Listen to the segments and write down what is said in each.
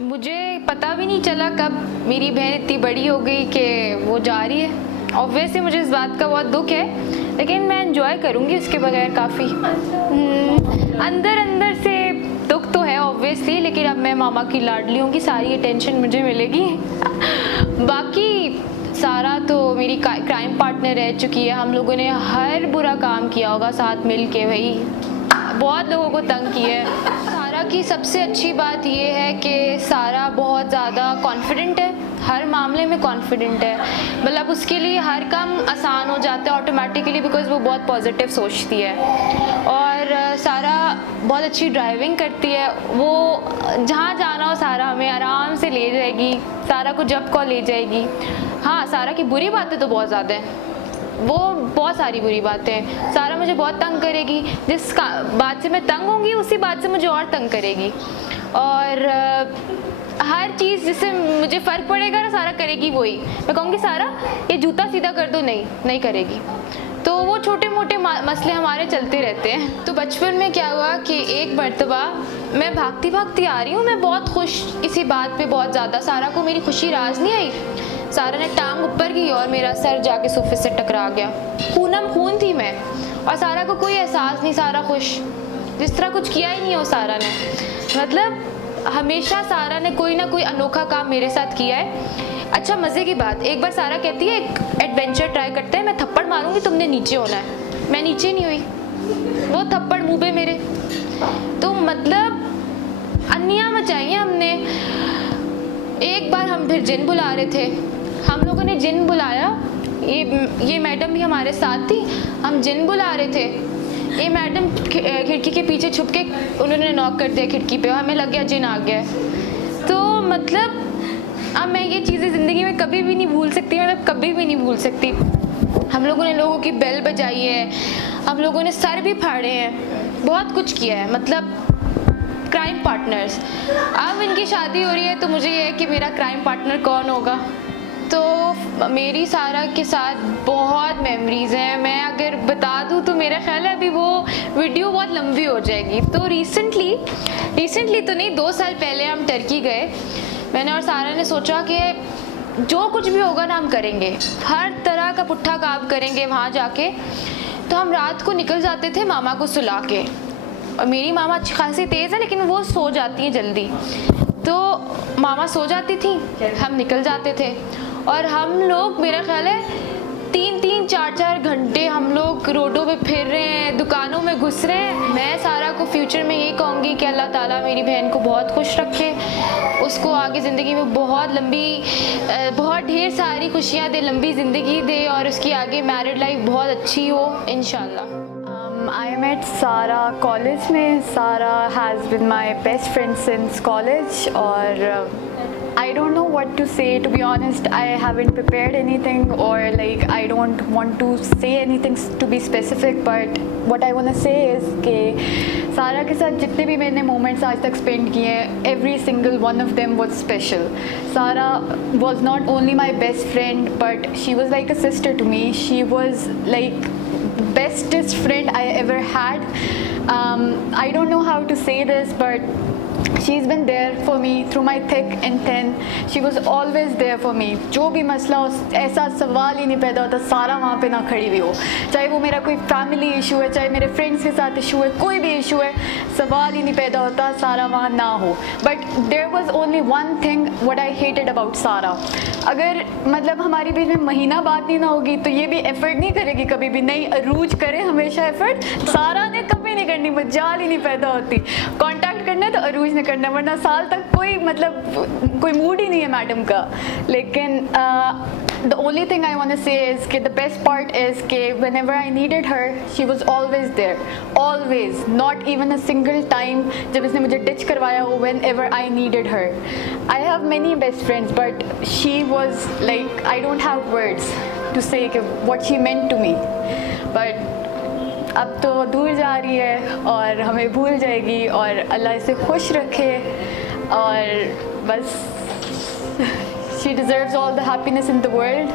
मुझे पता भी नहीं चला कब मेरी बहन इतनी बड़ी हो गई कि वो जा रही है। ऑब्वियसली मुझे इस बात का बहुत दुख है, लेकिन मैं एंजॉय करूँगी उसके बगैर काफ़ी। अंदर अंदर से दुख तो है ऑब्वियसली, लेकिन अब मैं मामा की लाडली हूँ कि सारी अटेंशन मुझे मिलेगी। बाकी सारा तो मेरी क्राइम पार्टनर रह चुकी है। हम लोगों ने हर बुरा काम किया होगा साथ मिल के, भाई बहुत लोगों को तंग किया है। सारा की सबसे अच्छी बात ये है कि सारा बहुत ज़्यादा कॉन्फिडेंट है, हर मामले में कॉन्फिडेंट है। मतलब उसके लिए हर काम आसान हो जाता है ऑटोमेटिकली, बिकॉज वो बहुत पॉजिटिव सोचती है। और सारा बहुत अच्छी ड्राइविंग करती है। वो जहाँ जाना हो सारा हमें आराम से ले जाएगी, सारा को जब कॉल ले जाएगी। हाँ, सारा की बुरी बातें तो बहुत ज़्यादा हैं, वो बहुत सारी बुरी बातें हैं। सारा मुझे बहुत तंग करेगी, जिस बात से मैं तंग होंगी उसी बात से मुझे और तंग करेगी। और हर चीज़ जिससे मुझे फ़र्क पड़ेगा ना, सारा करेगी वही। मैं कहूँगी सारा ये जूता सीधा कर दो, नहीं करेगी। तो वो छोटे मोटे मसले हमारे चलते रहते हैं। तो बचपन में क्या हुआ कि एक मर्तबा मैं भागती भागती आ रही हूँ, मैं बहुत खुश किसी बात पे बहुत ज़्यादा। सारा को मेरी खुशी राज नहीं आई। सारा ने टांग ऊपर की और मेरा सर जाके सोफे से टकरा गया। खूनम खून थी मैं, और सारा को कोई एहसास नहीं। सारा खुश, जिस तरह कुछ किया ही नहीं हो सारा ने। मतलब हमेशा सारा ने कोई ना कोई अनोखा काम मेरे साथ किया है। अच्छा, मज़े की बात, एक बार सारा कहती है एक एडवेंचर ट्राई करते हैं, मैं थप्पड़ मारूंगी, तुमने नीचे होना है। मैं नीचे नहीं हुई, वो थप्पड़ मुँह पे मेरे। तो मतलब अन्नियाँ मचाई हैं हमने। एक बार हम फिर जिन बुला रहे थे, हम लोगों ने जिन बुलाया। ये मैडम भी हमारे साथ थी। हम जिन बुला रहे थे, ये मैडम खिड़की के पीछे छुप के उन्होंने नॉक कर दिया खिड़की पे, हमें लग गया जिन आ गया। तो मतलब अब मैं ये चीज़ें ज़िंदगी में कभी भी नहीं भूल सकती, मतलब कभी भी नहीं भूल सकती। हम लोगों ने लोगों की बेल बजाई है, हम लोगों ने सर भी फाड़े हैं, बहुत कुछ किया है। मतलब क्राइम पार्टनर्स। अब इनकी शादी हो रही है तो मुझे ये है कि मेरा क्राइम पार्टनर कौन होगा। तो मेरी सारा के साथ बहुत मेमोरीज़ हैं। मैं अगर बता दूँ तो मेरा ख्याल है अभी वो वीडियो बहुत लंबी हो जाएगी। तो रिसेंटली तो नहीं, 2 साल पहले हम टर्की गए। मैंने और सारा ने सोचा कि जो कुछ भी होगा ना हम करेंगे, हर तरह का पुट्ठा काम करेंगे वहाँ जाके। तो हम रात को निकल जाते थे मामा को सुला के, और मेरी मामा अच्छी खासी तेज़ है लेकिन वो सो जाती है जल्दी। तो मामा सो जाती थी, हम निकल जाते थे, और हम लोग मेरा ख्याल है 3-3, 4-4 घंटे हम लोग रोडों पे फिर रहे हैं, दुकानों में घुस रहे हैं। मैं सारा को फ्यूचर में यही कहूँगी कि अल्लाह ताला मेरी बहन को बहुत खुश रखे, उसको आगे ज़िंदगी में बहुत लंबी, बहुत ढेर सारी खुशियाँ दे, लंबी ज़िंदगी दे, और उसकी आगे मैरिड लाइफ बहुत अच्छी हो इंशाल्लाह। I met Sara कॉलेज में. Sara has been my best friend since college, और I don't know what to say, to be honest. I haven't prepared anything, or like I don't want to say anything to be specific, but what I want to say is कि सारा के साथ जितने भी मैंने moments आज तक spend किए हैं, every single one of them was special. Sara was not only my best friend, but she was like a sister to me. She was like bestest friend I ever had. I don't know how to say this, but she's been there for me through my thick and thin. She was always there for me. जो भी मसला हो, ऐसा सवाल ही नहीं पैदा होता सारा वहाँ पे ना खड़ी हुई हो। चाहे वो मेरा कोई फैमिली इशू है, चाहे मेरे फ्रेंड्स के साथ इशू है, कोई भी इशू है, सवाल ही नहीं पैदा होता सारा वहाँ ना हो। But there was only one thing what I hated about Sara. अगर मतलब हमारी बीच में महीना बात नहीं ना होगी तो ये भी एफर्ट नहीं करेगी कभी भी, नहीं अरूज करे हमेशा एफर्ट। सारा ने कभी नहीं करनी, मजाल ही नहीं पैदा होती। कॉन्टैक्ट करना है तो अरूज ने करना, वरना साल तक कोई मतलब कोई मूड ही नहीं है मैडम का। लेकिन the only thing I want to say is कि the best part is कि whenever I needed her, she was always there, always, not even a single time जब इसने मुझे ditch करवाया हो whenever I needed her. I have many best friends, but she was like, I don't have words to say कि what she meant to me. But अब तो दूर जा रही है और हमें भूल जाएगी, और अल्लाह इसे खुश रखे, और बस she deserves all the happiness in the world.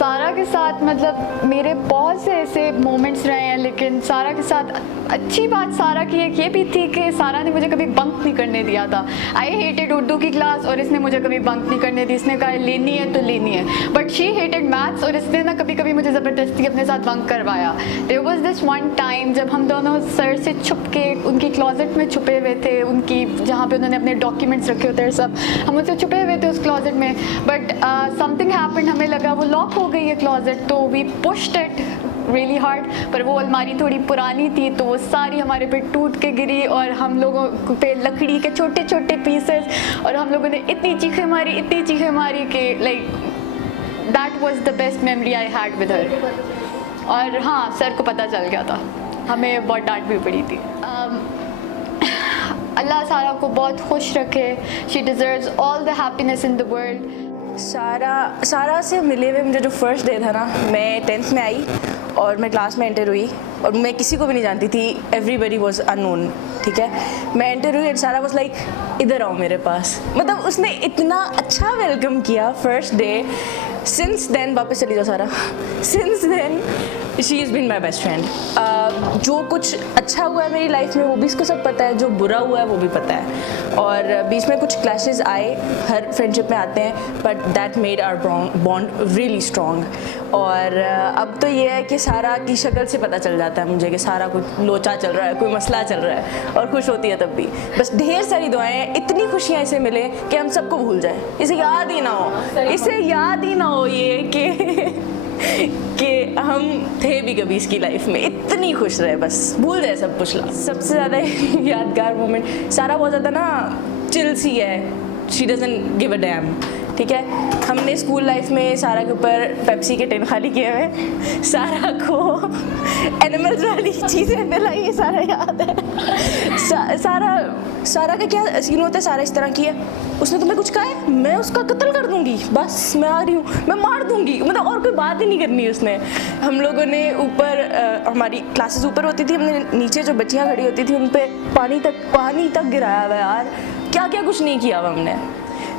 सारा के साथ मतलब मेरे बहुत से ऐसे मोमेंट्स रहे हैं, लेकिन सारा के साथ अच्छी बात सारा की एक ये भी थी कि सारा ने मुझे कभी बंक नहीं करने दिया था। आई हेटेड उर्दू की क्लास और इसने मुझे कभी बंक नहीं करने दी। इसने कहा लेनी है तो लेनी है, बट शी हेटेड मैथ्स और इसने ना कभी कभी मुझे ज़बरदस्ती अपने साथ बंक करवाया। There was this one time जब हम दोनों सर से छुप के उनकी क्लोजेट में छुपे हुए थे, उनकी जहाँ पे उन्होंने अपने डॉक्यूमेंट्स रखे होते हैं सब, हम उनसे छुपे हुए थे उस क्लोजेट में। बट समथिंग हैपेंड, हमें लगा वो लॉक हो गई है क्लोजेट, तो we pushed it really hard. पर वो अलमारी थोड़ी पुरानी थी तो वो सारी हमारे पे टूट के गिरी और हम लोगों पे लकड़ी के छोटे छोटे पीसेस, और हम लोगों ने इतनी चीखें मारी कि like that was the best memory I had with her. और हाँ, सर को पता चल गया था, हमें बहुत डांट भी पड़ी थी। अल्लाह सारा को बहुत खुश रखे, she deserves all the happiness in the world. सारा से मिले हुए मुझे जो फर्स्ट डे था ना, मैं 10th में आई और मैं क्लास में एंटर हुई और मैं किसी को भी नहीं जानती थी, एवरीबडी वॉज अननोन, ठीक है। मैं एंटर हुई एंड सारा वाज लाइक इधर आओ मेरे पास, मतलब उसने इतना अच्छा वेलकम किया फर्स्ट डे। सिंस देन, वापस चली जाओ Sara, since then she is been my best friend. जो कुछ अच्छा हुआ है मेरी लाइफ में वो भी इसको सब पता है, जो बुरा हुआ है वो भी पता है। और बीच में कुछ क्लैशेस आए, हर फ्रेंडशिप में आते हैं, but that made our bond really strong. और अब तो ये है कि सारा की शक्ल से पता चल जाता है मुझे कि सारा कोई लोचा चल रहा है, कोई मसला चल रहा है, और खुश होती है तब भी। बस ढेर सारी दुआएं, इतनी खुशियाँ इसे मिले कि हम सबको भूल जाएं, इसे याद ही ना हो ये कि हम थे भी कभी इसकी लाइफ में, इतनी खुश रहे, बस भूल जाए सब कुछ। सबसे ज़्यादा यादगार मोमेंट, सारा बहुत ज़्यादा ना चिल सी है, she doesn't give a dam, ठीक है। हमने स्कूल लाइफ में सारा के ऊपर पेप्सी के टिन खाली किए हुए, सारा को एनिमल्स वाली चीज़ें पिलाई, ये सारा याद है। सारा का क्या सीन होता है, सारा इस तरह की है, उसने तुम्हें कुछ कहा है, मैं उसका कत्ल कर दूंगी, बस मैं आ रही हूँ, मैं मार दूंगी, मतलब और कोई बात ही नहीं करनी उसने। हम लोगों ने ऊपर, हमारी क्लासेस ऊपर होती थी, हमने नीचे जो बच्चियाँ खड़ी होती थी उन पर पानी तक गिराया हुआ यार, क्या क्या कुछ नहीं किया हुआ हमने।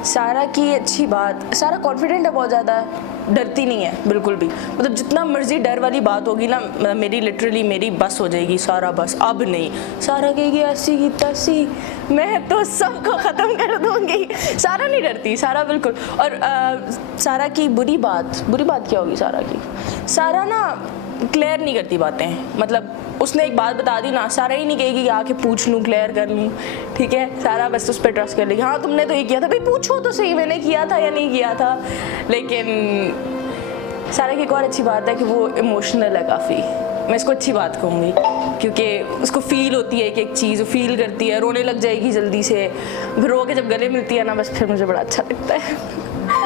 सारा की अच्छी बात, सारा कॉन्फिडेंट है बहुत ज़्यादा, डरती नहीं है बिल्कुल भी, मतलब जितना मर्जी डर वाली बात होगी ना, मेरी बस हो जाएगी, सारा बस अब नहीं, सारा कहेगी ऐसी की तैसी, मैं तो सबको ख़त्म कर दूँगी। सारा नहीं डरती, सारा बिल्कुल। और सारा की बुरी बात क्या होगी सारा की, सारा ना क्लियर नहीं करती बातें, मतलब उसने एक बात बता दी ना, सारा ही नहीं कहेगी कि आके पूछ लूँ, क्लियर कर लूँ, ठीक है। सारा बस उस पर ट्रस्ट कर लेगी, हाँ तुमने तो ये किया था, भाई पूछो तो सही मैंने किया था या नहीं किया था। लेकिन सारा की एक और अच्छी बात है कि वो इमोशनल है काफ़ी, मैं इसको अच्छी बात कहूँगी, क्योंकि उसको फील होती है कि एक चीज़ फील करती है, रोने लग जाएगी जल्दी से, फिर रो के जब गले मिलती है ना, बस फिर मुझे बड़ा अच्छा लगता है।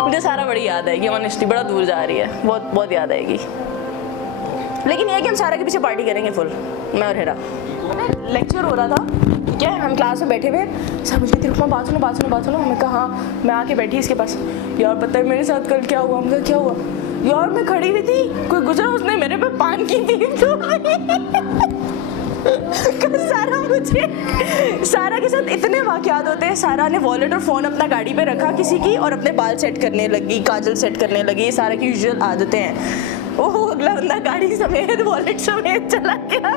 मुझे सारा बड़ी याद आएगी, ऑनेस्टली बड़ा दूर जा रही है, बहुत बहुत याद आएगी। लेकिन ये है कि हम सारा के पीछे पार्टी करेंगे फुल, मैं और हेरा। लेक्चर हो रहा था, ठीक है, हम क्लास में बैठे हुए, सब मुझे तेरे को बात सुनो। मैं कहा हाँ, मैं आके बैठी इसके पास, यार पता है मेरे साथ कल क्या हुआ? हमने क्या हुआ यार, मैं खड़ी हुई थी, कोई गुजरा, उसने मेरे पे पान की थी तो सारा के साथ इतने वाक़यात होते हैं। सारा ने वॉलेट और फ़ोन अपना गाड़ी पे रखा किसी की, और अपने बाल सेट करने लगी, काजल सेट करने लगी, ये सारा की यूजुअल आदतें हैं। ओह, अगला बंदा गाड़ी समेत वॉलेट समेत चला गया,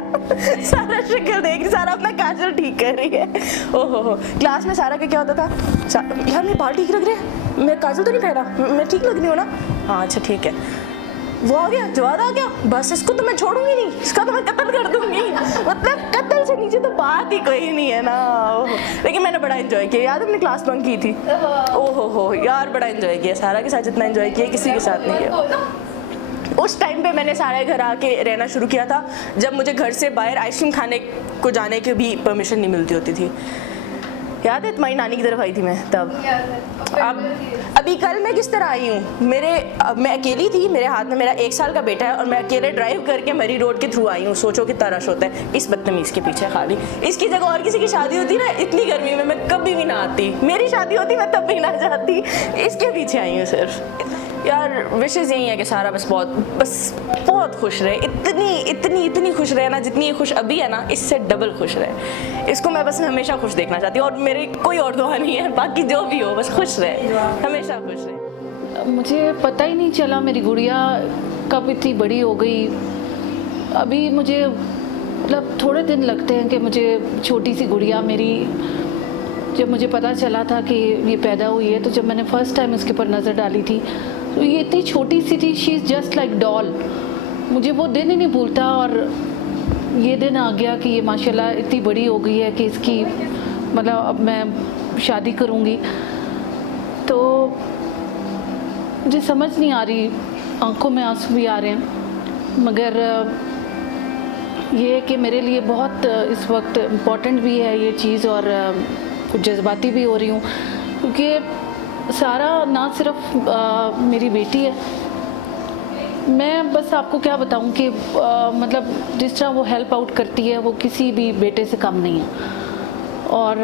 सारा शक्ल देख, सारा अपना काजल ठीक कर रही है। ओहो, क्लास में सारा का क्या होता था, यार मेरे बाल ठीक लग रहे हैं, मैं काजल तो नहीं पहना, मैं ठीक लग रही हूँ ना, हाँ अच्छा ठीक है। वो आ गया, जवाब आ गया, बस इसको तो मैं छोड़ूंगी नहीं, इसका तो मैं कत्ल कर दूंगी। मतलब कत्ल से नीचे तो बात ही कोई नहीं है ना। लेकिन मैंने बड़ा एंजॉय किया, याद अपनी क्लास बंक की थी, ओहो हो यार, बड़ा एंजॉय किया, सारा के साथ जितना एंजॉय किया किसी के साथ नहीं किया। उस टाइम पे मैंने सारे घर आके रहना शुरू किया था, जब मुझे घर से बाहर आइसक्रीम खाने को जाने की भी परमिशन नहीं मिलती होती थी। याद है तुम्हारी नानी की तरफ आई थी मैं तब। अब अभी कल मैं किस तरह आई हूँ, मैं अकेली थी, मेरे हाथ में मेरा 1 साल का बेटा है, और मैं अकेले ड्राइव करके मरी रोड के थ्रू आई हूँ। सोचो कितना रश होता है इस बदतमीज़ के पीछे खाली। इसकी जगह और किसी की शादी होती ना, इतनी गर्मी में मैं कभी भी ना आती, मेरी शादी होती मैं तब भी ना जाती, इसके पीछे आई हूँ सिर्फ। यार विशेज़ यही है कि सारा बस बहुत खुश रहे, इतनी खुश रहे ना, जितनी खुश अभी है ना, इससे डबल खुश रहे। इसको मैं बस हमेशा खुश देखना चाहती हूँ, और मेरी कोई और दुआ नहीं है, बाकी जो भी हो बस खुश रहे, हमेशा खुश रहे। मुझे पता ही नहीं चला मेरी गुड़िया कब इतनी बड़ी हो गई। अभी मुझे मतलब थोड़े दिन लगते हैं कि मुझे छोटी सी गुड़िया मेरी, जब मुझे पता चला था कि ये पैदा हुई है, तो जब मैंने फ़र्स्ट टाइम उसके ऊपर नज़र डाली थी तो ये इतनी छोटी सी थी, she is just like doll. मुझे वो दिन ही नहीं भूलता। और ये दिन आ गया कि ये माशाल्लाह इतनी बड़ी हो गई है कि इसकी मतलब अब मैं शादी करूँगी। तो मुझे समझ नहीं आ रही, आंखों में आंसू भी आ रहे हैं, मगर ये है कि मेरे लिए बहुत इस वक्त इम्पॉर्टेंट भी है ये चीज़, और कुछ जज्बाती भी हो रही हूँ, क्योंकि सारा ना सिर्फ मेरी बेटी है। मैं बस आपको क्या बताऊँ कि मतलब जिस तरह वो हेल्प आउट करती है वो किसी भी बेटे से कम नहीं है। और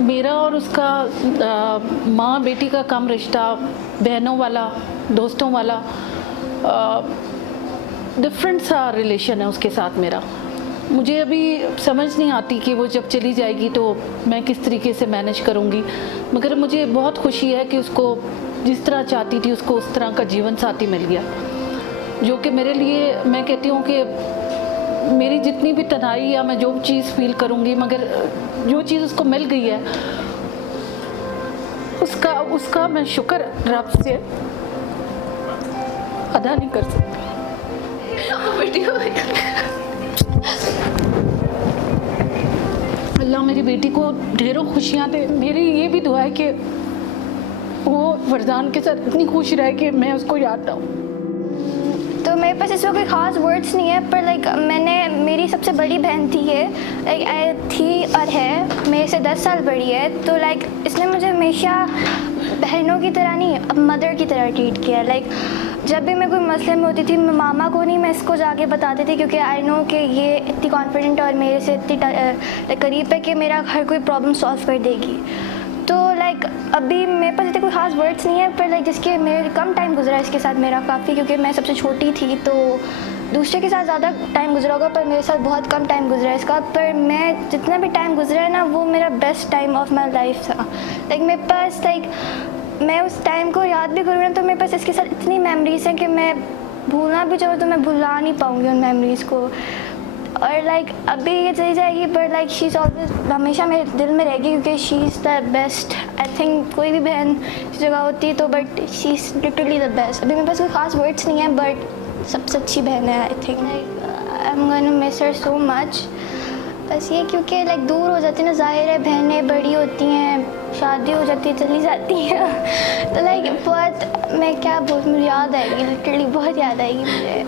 मेरा और उसका माँ बेटी का कम रिश्ता, बहनों वाला, दोस्तों वाला, डिफरेंट सा रिलेशन है उसके साथ मेरा। मुझे अभी समझ नहीं आती कि वो जब चली जाएगी तो मैं किस तरीके से मैनेज करूँगी, मगर मुझे बहुत खुशी है कि उसको जिस तरह चाहती थी उसको उस तरह का जीवन साथी मिल गया, जो कि मेरे लिए, मैं कहती हूँ कि मेरी जितनी भी तन्हाई या मैं जो चीज़ फील करूँगी, मगर जो चीज़ उसको मिल गई है उसका मैं शुक्र रब से अदा नहीं कर सकती। अल्लाह मेरी बेटी को ढेरों खुशियाँ दे। मेरी ये भी दुआ है कि वो फरजान के साथ इतनी खुश रहे कि मैं उसको याद आऊँ। तो मेरे पास इसमें कोई ख़ास वर्ड्स नहीं है, पर लाइक मेरी सबसे बड़ी बहन थी ये, लाइक थी और है, मेरे से 10 साल बड़ी है। तो लाइक इसने मुझे हमेशा बहनों की तरह नहीं, अब मदर की तरह ट्रीट किया। लाइक जब भी मैं कोई मसले में होती थी, मैं मामा को नहीं, मैं इसको जाके बताती थी, क्योंकि आई नो कि ये इतनी कॉन्फिडेंट और मेरे से इतनी करीब है कि मेरा हर कोई प्रॉब्लम सॉल्व कर देगी। तो लाइक अभी मेरे पास इतने कोई ख़ास वर्ड्स नहीं है, पर लाइक जिसके मेरे कम टाइम गुजरा इसके साथ मेरा काफ़ी, क्योंकि मैं सबसे छोटी थी, तो दूसरे के साथ ज़्यादा टाइम गुजरा होगा, पर मेरे साथ बहुत कम टाइम गुजरा है इसका। पर मैं जितना भी टाइम गुजरा है ना, वो मेरा best time of my life था। लाइक मेरे पास मैं उस टाइम को याद भी करूँ ना, तो मेरे पास इसके साथ इतनी मेमोरीज़ हैं कि मैं भूलना भी चाहूँ तो मैं भुला नहीं पाऊँगी उन मेमोरीज़ को। और लाइक अभी ये चली जाएगी, पर लाइक शी इज़ ऑलवेज, हमेशा मेरे दिल में रहेगी, क्योंकि she is the best. I think कोई भी बहन इस जगह होती तो, but she is literally the best. अभी मेरे पास कोई ख़ास वर्ड्स नहीं है, बट सबसे अच्छी बहन है। I think I am gonna miss her so much. बस ये क्योंकि लाइक दूर हो जाती है ना, ज़ाहिर है बहनें बड़ी होती हैं, शादी हो जाती है, चली जाती हैं, तो लाइक बहुत, मैं क्या बोल, मुझे याद आएगी, लिटरली बहुत याद आएगी मुझे।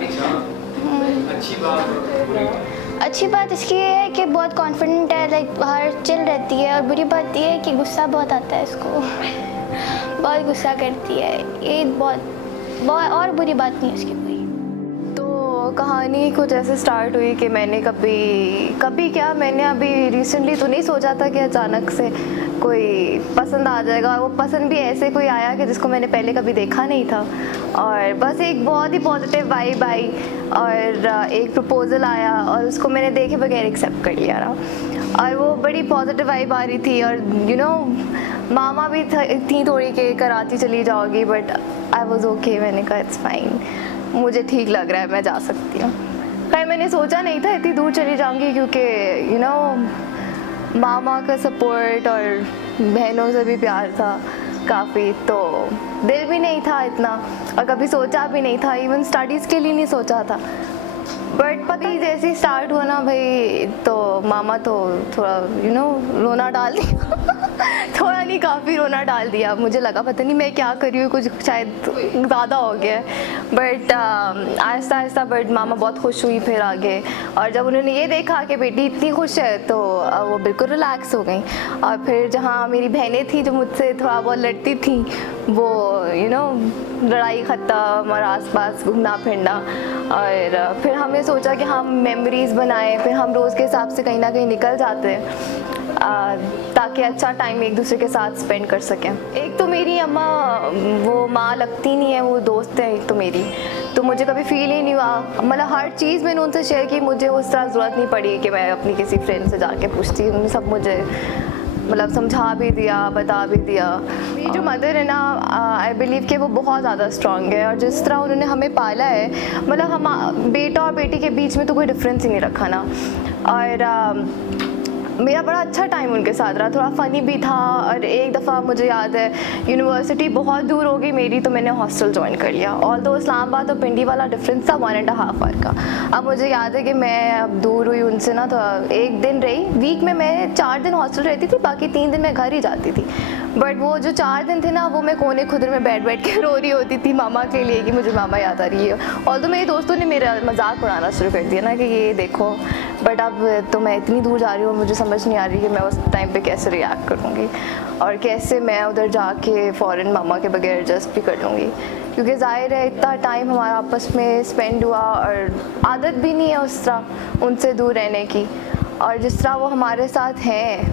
अच्छी बात इसकी ये है कि बहुत कॉन्फिडेंट है, लाइक बाहर चिल रहती है। और बुरी बात ये है कि गुस्सा बहुत आता है इसको, बहुत गुस्सा करती है, ये बहुत और बुरी बात नहीं है उसकी कोई। तो कहानी कुछ ऐसे स्टार्ट हुई कि मैंने कभी क्या, मैंने अभी रिसेंटली तो नहीं सोचा था कि अचानक से कोई पसंद आ जाएगा। और वो पसंद भी ऐसे कोई आया कि जिसको मैंने पहले कभी देखा नहीं था, और बस एक बहुत ही पॉजिटिव वाइब आई और एक प्रपोज़ल आया, और उसको मैंने देखे बगैर एक्सेप्ट कर लिया ना। और वो बड़ी पॉजिटिव वाइब आ रही थी, और यू नो मामा भी थी थोड़ी कि कराची चली जाओगी, बट आई वॉज ओके। मैंने कहा इट्स फाइन, मुझे ठीक लग रहा है, मैं जा सकती हूँ। खैर मैंने सोचा नहीं था इतनी दूर चली जाऊँगी, क्योंकि यू नो मामा का सपोर्ट और बहनों से भी प्यार था काफ़ी, तो दिल भी नहीं था इतना, और कभी सोचा भी नहीं था, इवन स्टडीज़ के लिए नहीं सोचा था। बट पता ही जैसे ही स्टार्ट हुआ ना भाई, तो मामा तो थोड़ा यू नो रोना डाल दिया थोड़ा नहीं, काफ़ी रोना डाल दिया। मुझे लगा पता नहीं मैं क्या कर रही हूँ, कुछ शायद ज़्यादा हो गया है, बट आहिस्ता आहिस्ता बट मामा बहुत खुश हुई फिर आगे। और जब उन्होंने ये देखा कि बेटी इतनी खुश है, तो वो बिल्कुल रिलैक्स हो गई। और फिर जहाँ मेरी बहनें थी जो मुझसे थोड़ा बहुत लड़ती थी, वो यू नो लड़ाई ख़त्म और आसपास घूमना फिरना। और फिर हमने सोचा कि हम मेमोरीज़ बनाएं, फिर हम रोज़ के हिसाब से कहीं ना कहीं निकल जाते हैं ताकि अच्छा टाइम एक दूसरे के साथ स्पेंड कर सकें। एक तो मेरी अम्मा वो माँ लगती नहीं है, वो दोस्त है एक तो मेरी, तो मुझे कभी फील ही नहीं हुआ, मतलब हर चीज़ मैंने उनसे शेयर की, मुझे उस तरह ज़रूरत नहीं पड़ी कि मैं अपनी किसी फ्रेंड से जाके पूछती, उन्होंने सब मुझे मतलब समझा भी दिया, बता भी दिया। मेरी जो मदर है ना, आई बिलीव कि वो बहुत ज़्यादा स्ट्रांग है, और जिस तरह उन्होंने हमें पाला है, मतलब हम बेटा और बेटी के बीच में तो कोई डिफरेंस ही नहीं रखा ना। और मेरा बड़ा अच्छा टाइम उनके साथ रहा, थोड़ा फ़नी भी था। और एक दफ़ा मुझे याद है, यूनिवर्सिटी बहुत दूर हो गई मेरी, तो मैंने हॉस्टल ज्वाइन कर लिया। ऑल दो इस्लामाबाद और पिंडी वाला डिफरेंस था 1.5 आवर का। अब मुझे याद है कि मैं अब दूर हुई उनसे ना, तो एक दिन रही, वीक में मैं 4 दिन हॉस्टल रहती थी, बाकी 3 दिन मैं घर ही जाती थी। बट वो जो 4 दिन थे ना, वो मैं कोने खुदर में बैठ के रो रही होती थी मामा के लिए, कि मुझे मामा याद आ रही है। और तो मेरे दोस्तों ने मेरा मजाक उड़ाना शुरू कर दिया ना, कि ये देखो। बट अब तो मैं इतनी दूर जा रही हूँ, मुझे समझ नहीं आ रही कि मैं उस टाइम पे कैसे रिएक्ट करूँगी, और कैसे मैं उधर जाके फ़ौरन मामा के बगैर एडजस्ट भी कर लूँगी। क्योंकि ज़ाहिर है इतना टाइम हमारा आपस में स्पेंड हुआ, और आदत भी नहीं है उस तरह उनसे दूर रहने की। और जिस तरह वो हमारे साथ हैं,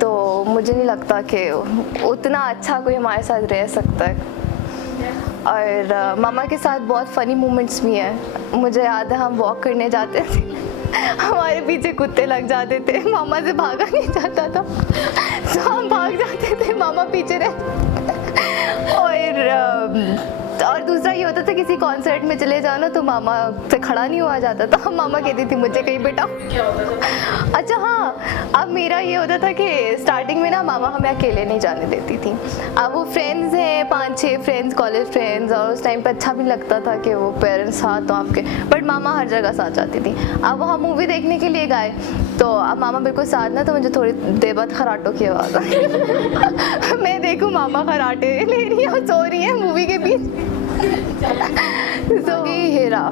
तो मुझे नहीं लगता कि उतना अच्छा कोई हमारे साथ रह सकता है। और मामा के साथ बहुत फ़नी मोमेंट्स भी हैं। मुझे याद है हम वॉक करने जाते थे, हमारे पीछे कुत्ते लग जाते थे, मामा से भागा नहीं जाता था, तो हम भाग जाते थे, मामा पीछे रहते। और दूसरा ये होता था, किसी कॉन्सर्ट में चले जाओ ना, तो मामा से खड़ा नहीं हुआ जाता था। मामा कहती थी मुझे कहीं बिठाओ। अच्छा हाँ, अब मेरा ये होता था कि स्टार्टिंग में ना मामा हमें अकेले नहीं जाने देती थी। अब वो फ्रेंड्स हैं, 5-6 फ्रेंड्स, कॉलेज फ्रेंड्स, और उस टाइम पे अच्छा भी लगता था कि वो पेरेंट्स साथ तो आपके, बट मामा हर जगह साथ जाती थी। अब वो हम मूवी देखने के लिए गए, तो अब मामा बिल्कुल साथ ना, तो मुझे थोड़ी देर बाद खराटों की आवाज़ आई। मैं देखूँ मामा खराटे ले रही है और सो रही है मूवी के बीच। तो हीरा,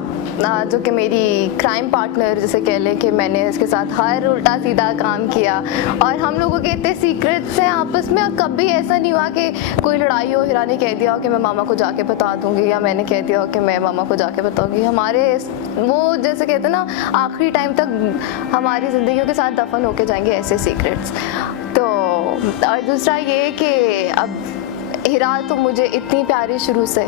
जो कि मेरी क्राइम पार्टनर जैसे कह लें, कि मैंने इसके साथ हर उल्टा सीधा काम किया, और हम लोगों के इतने सीक्रेट्स हैं आपस में, और कभी ऐसा नहीं हुआ कि कोई लड़ाई हो, हीरा ने कह दिया हो कि मैं मामा को जाके बता दूंगी, या मैंने कह दिया हो कि मैं मामा को जाके बताऊंगी। हमारे वो जैसे कहते हैं ना, आखिरी टाइम तक हमारी ज़िंदगियों के साथ दफन होके जाएंगे ऐसे सीक्रेट्स। तो और दूसरा ये कि अब हीरा तो मुझे इतनी प्यारी शुरू से,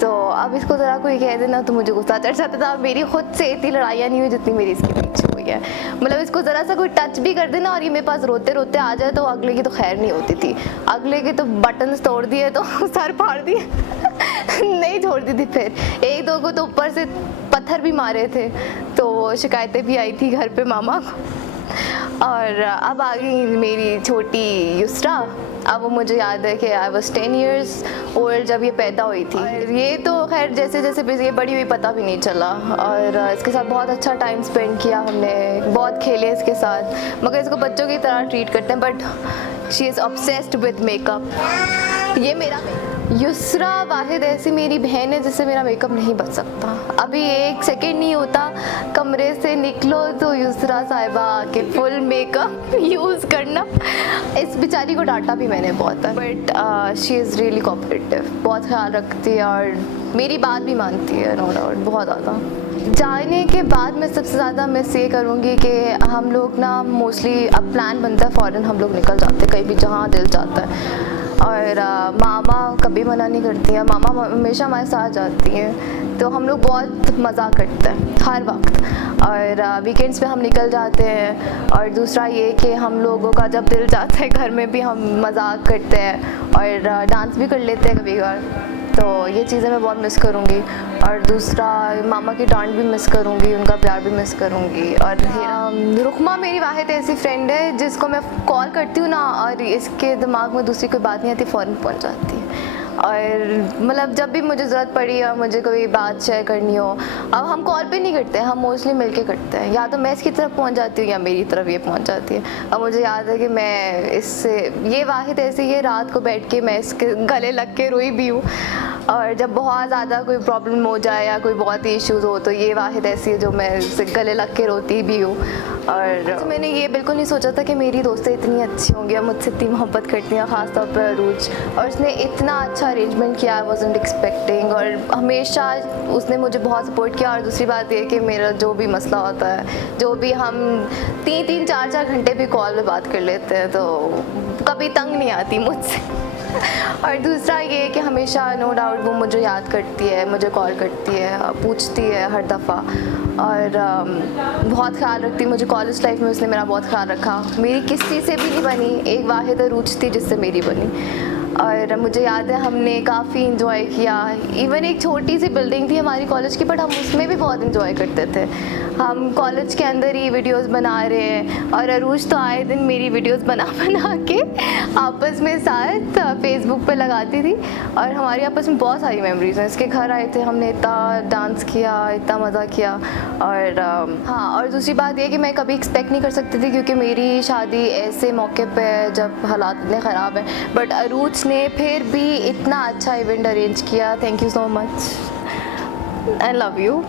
तो अब इसको ज़रा कोई कह देना तो मुझे गुस्सा चढ़ जाता था। मेरी खुद से इतनी लड़ाइयाँ नहीं हुई जितनी मेरी इसके पीछे हुई है। मतलब इसको ज़रा सा कोई टच भी कर देना और ये मेरे पास रोते रोते आ जाए, तो अगले की तो खैर नहीं होती थी। अगले के तो बटन्स तोड़ दिए तो सर फाड़ दिए नहीं छोड़ती थी। फिर 1-2 को तो ऊपर से पत्थर भी मारे थे, तो शिकायतें भी आई थी घर पे मामा को। और अब आ गई मेरी छोटी युसरा। अब वो मुझे याद है कि आई वॉज 10 years ओल्ड जब ये पैदा हुई थी। ये तो खैर जैसे जैसे ये बड़ी हुई पता भी नहीं चला, और इसके साथ बहुत अच्छा टाइम स्पेंड किया हमने, बहुत खेले इसके साथ। मगर इसको बच्चों की तरह ट्रीट करते हैं, but she is obsessed with makeup. ये मेरा युसरा वाहिद ऐसी मेरी बहन है जिससे मेरा मेकअप नहीं बच सकता। अभी 1 सेकेंड नहीं होता कमरे से निकलो तो युसरा साहिबा आके फुल मेकअप यूज़ करना। इस बेचारी को डांटा भी मैंने बहुत है, but she is really cooperative, बहुत ख्याल रखती है और मेरी बात भी मानती है, नो डाउट, बहुत ज़्यादा। जाने के बाद मैं सबसे ज़्यादा मिस ये करूँगी कि हम लोग ना मोस्टली अब प्लान बनता है, फ़ौरन हम लोग निकल जाते हैं कहीं भी जहाँ दिल चाहता है। और मामा कभी मना नहीं करती हैं, मामा हमेशा हमारे साथ जाती हैं, तो हम लोग बहुत मज़ा करते हैं हर वक्त। और वीकेंड्स पे हम निकल जाते हैं। और दूसरा ये कि हम लोगों का जब दिल चाहता है घर में भी हम मजाक करते हैं और डांस भी कर लेते हैं कभी कभार। तो ये चीज़ें मैं बहुत मिस करूँगी। और दूसरा मामा की डांट भी मिस करूँगी, उनका प्यार भी मिस करूँगी। और रुखमा मेरी वाहिद ऐसी फ्रेंड है जिसको मैं कॉल करती हूँ ना, और इसके दिमाग में दूसरी कोई बात नहीं आती, फ़ौरन पहुँच जाती है। और मतलब जब भी मुझे ज़रूरत पड़ी और मुझे कोई बात शेयर करनी हो, अब हम कॉल पे नहीं करते, हम मोस्टली मिलके करते हैं। या तो मैं इसकी तरफ पहुंच जाती हूँ या मेरी तरफ ये पहुंच जाती है। अब मुझे याद है कि मैं इससे ये वाहिद ऐसी है, रात को बैठ के मैं इसके गले लग के रोई भी हूँ। और जब बहुत ज़्यादा कोई प्रॉब्लम हो जाए या कोई बहुत ही इश्यूज़ हो, तो ये वाहिद ऐसी है जो मैं इससे गले लग के रोती भी हूँ। और तो मैंने ये बिल्कुल नहीं सोचा था कि मेरी दोस्तें इतनी अच्छी होंगी और मुझसे इतनी मोहब्बत करती हैं, ख़ासतौर पर अरूज। और उसने इतना अच्छा अरेंजमेंट किया, आई वॉज़न्ट एक्सपेक्टिंग। और हमेशा उसने मुझे बहुत सपोर्ट किया। और दूसरी बात ये कि मेरा जो भी मसला होता है, जो भी हम 3-3, 4-4 घंटे भी कॉल में बात कर लेते हैं, तो कभी तंग नहीं आती मुझसे। और दूसरा ये कि हमेशा नो डाउट वो मुझे याद करती है, मुझे कॉल करती है, पूछती है हर दफ़ा। और बहुत ख्याल रखती मुझे कॉलेज लाइफ में, उसने मेरा बहुत ख्याल रखा। मेरी किसी से भी नहीं बनी, एक वाहिद अरूज थी जिससे मेरी बनी। और मुझे याद है हमने काफ़ी इंजॉय किया। इवन एक छोटी सी बिल्डिंग थी हमारी कॉलेज की, बट हम उसमें भी बहुत इंजॉय करते थे। हम कॉलेज के अंदर ही वीडियोस बना रहे हैं, और अरूज तो आए दिन मेरी वीडियोस बना के आपस में साथ फेसबुक पे लगाती थी, और हमारी आपस में बहुत सारी मेमोरीज हैं। इसके घर आए थे, हमने इतना डांस किया, इतना मज़ा किया। और हाँ, और दूसरी बात ये कि मैं कभी एक्सपेक्ट नहीं कर सकती थी, क्योंकि मेरी शादी ऐसे मौके पे जब हालात इतने ख़राब हैं, बट अरूज ने फिर भी इतना अच्छा इवेंट अरेंज किया। Thank you so much, I love you.